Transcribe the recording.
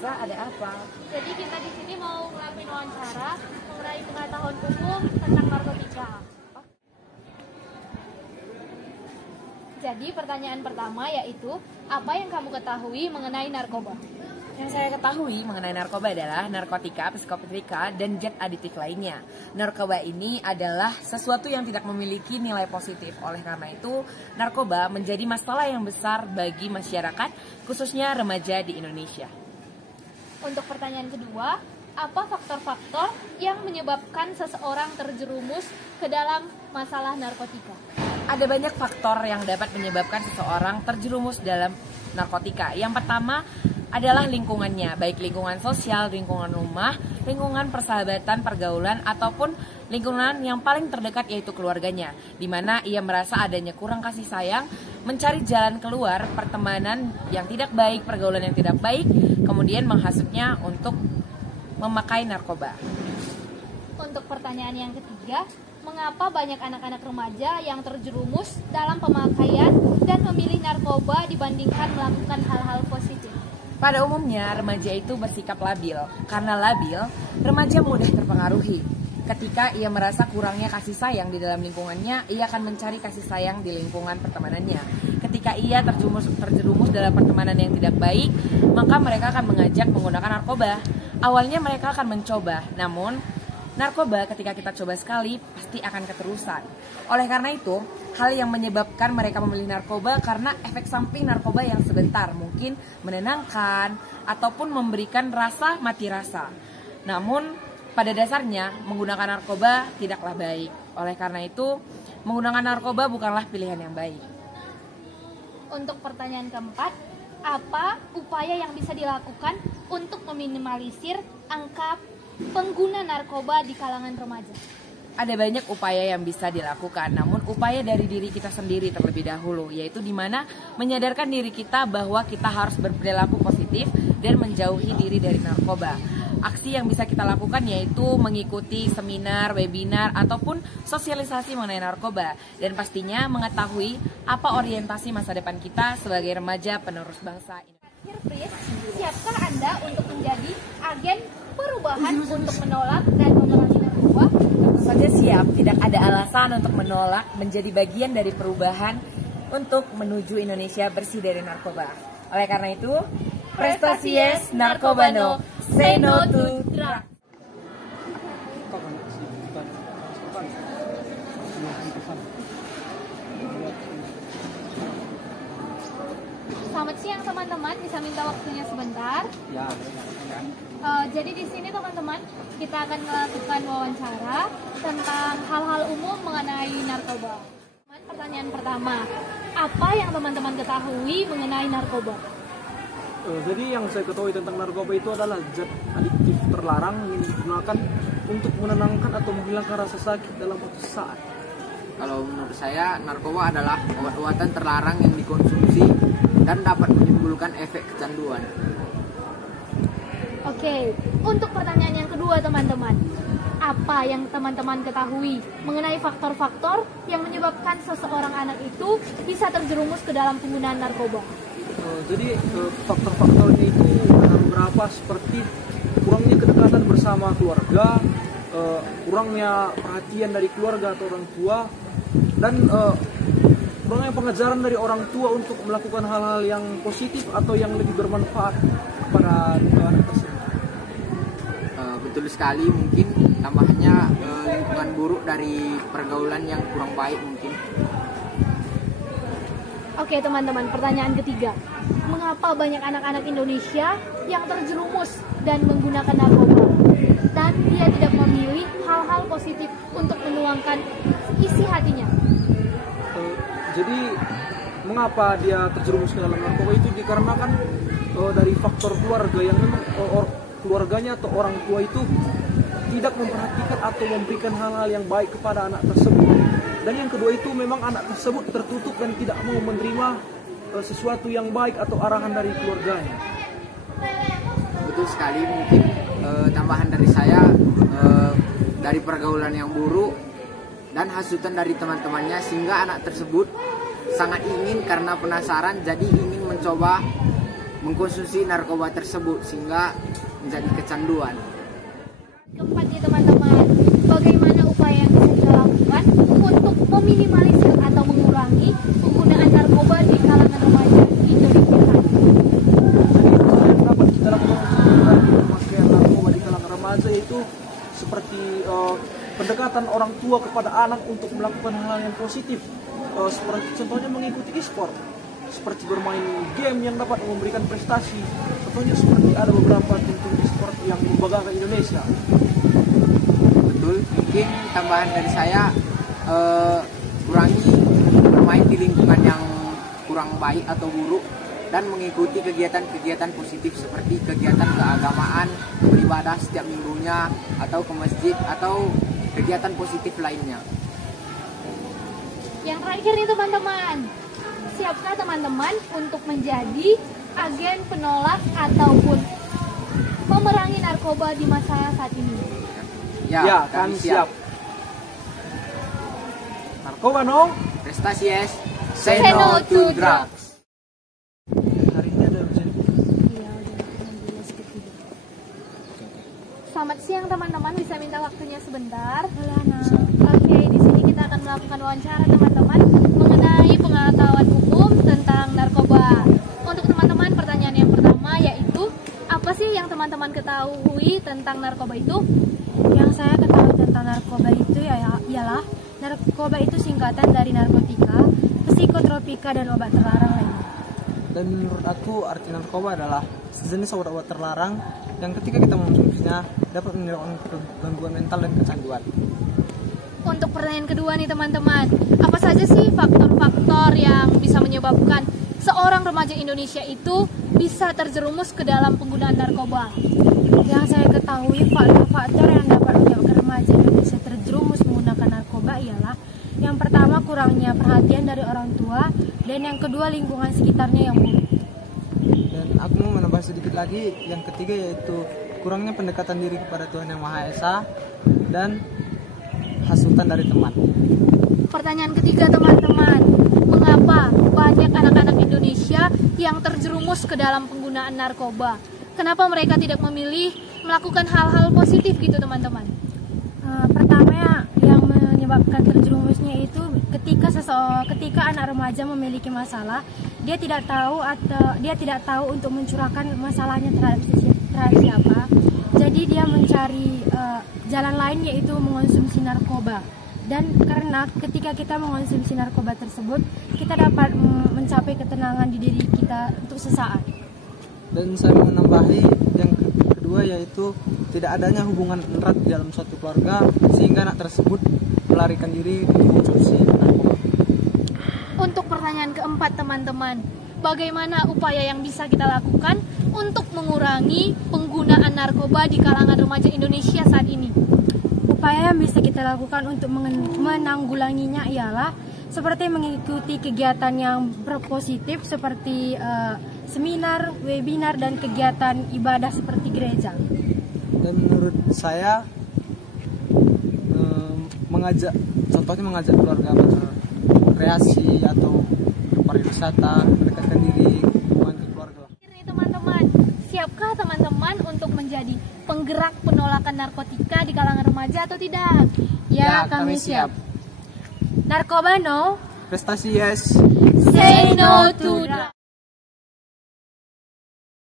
Nisa, ada apa? Jadi kita di sini mau ngelakuin wawancara mengenai pengetahuan umum tentang narkotika. Jadi pertanyaan pertama yaitu, apa yang kamu ketahui mengenai narkoba? Yang saya ketahui mengenai narkoba adalah narkotika, psikotropa, dan zat aditif lainnya. Narkoba ini adalah sesuatu yang tidak memiliki nilai positif. Oleh karena itu, narkoba menjadi masalah yang besar bagi masyarakat, khususnya remaja di Indonesia. Untuk pertanyaan kedua, apa faktor-faktor yang menyebabkan seseorang terjerumus ke dalam masalah narkotika? Ada banyak faktor yang dapat menyebabkan seseorang terjerumus dalam narkotika. Yang pertama adalah lingkungannya, baik lingkungan sosial, lingkungan rumah, lingkungan persahabatan, pergaulan, ataupun lingkungan yang paling terdekat yaitu keluarganya, di mana ia merasa adanya kurang kasih sayang, mencari jalan keluar, pertemanan yang tidak baik, pergaulan yang tidak baik, kemudian menghasutnya untuk memakai narkoba. Untuk pertanyaan yang ketiga, mengapa banyak anak-anak remaja yang terjerumus dalam pemakaian dan memilih narkoba dibandingkan melakukan hal-hal positif? Pada umumnya, remaja itu bersikap labil. Karena labil, remaja mudah terpengaruhi. Ketika ia merasa kurangnya kasih sayang di dalam lingkungannya, ia akan mencari kasih sayang di lingkungan pertemanannya. Ketika ia terjerumus dalam pertemanan yang tidak baik, maka mereka akan mengajak menggunakan narkoba. Awalnya mereka akan mencoba, namun narkoba ketika kita coba sekali pasti akan keterusan. Oleh karena itu, hal yang menyebabkan mereka memilih narkoba karena efek samping narkoba yang sebentar, mungkin menenangkan ataupun memberikan rasa mati rasa. Namun pada dasarnya menggunakan narkoba tidaklah baik. Oleh karena itu, menggunakan narkoba bukanlah pilihan yang baik. Untuk pertanyaan keempat, apa upaya yang bisa dilakukan untuk meminimalisir angka pengguna narkoba di kalangan remaja? Ada banyak upaya yang bisa dilakukan, namun upaya dari diri kita sendiri terlebih dahulu, yaitu dimana menyadarkan diri kita bahwa kita harus berperilaku positif dan menjauhi diri dari narkoba. Aksi yang bisa kita lakukan yaitu mengikuti seminar, webinar, ataupun sosialisasi mengenai narkoba, dan pastinya mengetahui apa orientasi masa depan kita sebagai remaja penerus bangsa ini. Pris, siapkah Anda untuk menjadi agen perubahan untuk menolak dan memerangi narkoba? Tentu saja siap, tidak ada alasan untuk menolak menjadi bagian dari perubahan untuk menuju Indonesia bersih dari narkoba. Oleh karena itu, prestasi yes, narkoba no, say no to drugs. Selamat siang teman-teman, bisa minta waktunya sebentar? Ya. Jadi di sini teman-teman, kita akan melakukan wawancara tentang hal-hal umum mengenai narkoba. Pertanyaan pertama, apa yang teman-teman ketahui mengenai narkoba? Jadi yang saya ketahui tentang narkoba itu adalah zat adiktif terlarang yang digunakan untuk menenangkan atau menghilangkan rasa sakit dalam waktu saat. Kalau menurut saya, narkoba adalah obat-obatan terlarang yang dikonsumsi dan dapat menimbulkan efek kecanduan. Oke, untuk pertanyaan yang kedua teman-teman, apa yang teman-teman ketahui mengenai faktor-faktor yang menyebabkan seseorang anak itu bisa terjerumus ke dalam penggunaan narkoba? Jadi faktor-faktornya itu ada beberapa, seperti kurangnya kedekatan bersama keluarga, kurangnya perhatian dari keluarga atau orang tua, dan kurangnya pengajaran dari orang tua untuk melakukan hal-hal yang positif atau yang lebih bermanfaat kepada anak tersebut. Betul sekali, mungkin tambahannya lingkungan buruk dari pergaulan yang kurang baik mungkin. Oke teman-teman, pertanyaan ketiga, mengapa banyak anak-anak Indonesia yang terjerumus dan menggunakan narkoba dan dia tidak memilih hal-hal positif untuk menuangkan isi hatinya? Jadi mengapa dia terjerumus ke dalam narkoba itu dikarenakan dari faktor keluarga yang memang keluarganya atau orang tua itu tidak memperhatikan atau memberikan hal-hal yang baik kepada anak tersebut. Dan yang kedua itu memang anak tersebut tertutup dan tidak mau menerima sesuatu yang baik atau arahan dari keluarganya. Betul sekali, mungkin tambahan dari saya, dari pergaulan yang buruk dan hasutan dari teman-temannya, sehingga anak tersebut sangat ingin karena penasaran, jadi ingin mencoba mengkonsumsi narkoba tersebut sehingga menjadi kecanduan. Keempat nih teman-teman, bagaimana upaya yang bisa kita lakukan untuk meminimalisir atau mengurangi penggunaan narkoba di kalangan remaja di Indonesia? Yang dapat kita lakukan untuk pemakaian narkoba di kalangan remaja itu seperti pendekatan orang tua kepada anak untuk melakukan hal yang positif, seperti contohnya mengikuti e-sport, seperti bermain game yang dapat memberikan prestasi. Contohnya seperti ada beberapa tim e-sport yang membanggakan Indonesia. Betul, mungkin tambahan dari saya, kurangi bermain di lingkungan yang kurang baik atau buruk dan mengikuti kegiatan-kegiatan positif seperti kegiatan keagamaan, beribadah setiap minggunya atau ke masjid atau kegiatan positif lainnya. Yang terakhir nih teman-teman, siapkah teman-teman untuk menjadi agen penolak ataupun memerangi narkoba di masa saat ini? Ya, kami siap. Narkoba no, Prestasi yes, say Say no to drugs. hari ini ada ujian. Selamat siang teman-teman, bisa minta waktunya sebentar? Oke, di sini kita akan melakukan wawancara teman-teman mengenai pengetahuan umum tentang narkoba. Untuk teman-teman, pertanyaan yang pertama yaitu apa sih yang teman-teman ketahui tentang narkoba itu? Yang saya ketahui tentang narkoba itu ialah narkoba itu singkatan dari narkotika, psikotropika, dan obat terlarang lainnya. Dan menurut aku arti narkoba adalah sejenis obat-obat terlarang yang ketika kita mengonsumsinya dapat menyebabkan gangguan mental dan kecanduan. Untuk pertanyaan kedua nih teman-teman, apa saja sih faktor-faktor yang bisa menyebabkan seorang remaja Indonesia itu bisa terjerumus ke dalam penggunaan narkoba? Yang saya ketahui faktor-faktor yang dapat menyebabkan remaja Indonesia terjerumus menggunakan narkoba ialah yang pertama kurangnya perhatian dari orang tua, dan yang kedua lingkungan sekitarnya yang buruk. Dan aku mau menambah sedikit lagi, yang ketiga yaitu kurangnya pendekatan diri kepada Tuhan Yang Maha Esa dan hasutan dari teman. Pertanyaan ketiga teman-teman, mengapa banyak anak-anak Indonesia yang terjerumus ke dalam penggunaan narkoba? Kenapa mereka tidak memilih melakukan hal-hal positif gitu teman-teman? Pertama yang menyebabkan terjerumusnya itu ketika anak remaja memiliki masalah, dia tidak tahu untuk mencurahkan masalahnya terhadap siapa. Jadi dia mencari jalan lain yaitu mengonsumsi narkoba. Dan karena ketika kita mengonsumsi narkoba tersebut, kita dapat mencapai ketenangan di diri kita untuk sesaat. Dan saya mau menambahi yang kedua yaitu tidak adanya hubungan erat di dalam suatu keluarga sehingga anak tersebut melarikan diri untuk mengonsumsi narkoba. Untuk pertanyaan keempat teman-teman, bagaimana upaya yang bisa kita lakukan untuk mengurangi penggunaan narkoba di kalangan remaja Indonesia saat ini? Upaya yang bisa kita lakukan untuk menanggulanginya ialah seperti mengikuti kegiatan yang berpositif seperti seminar, webinar, dan kegiatan ibadah seperti gereja. Dan menurut saya contohnya mengajak keluarga berkreasi atau berpariwisata, mendekatkan diri hubungan ke keluarga. Ini teman-teman, siapkah teman-teman untuk menjadi penggerak penolakan narkotika di kalangan remaja atau tidak? Ya, kami siap. Narkoba no, Prestasi yes. Say no to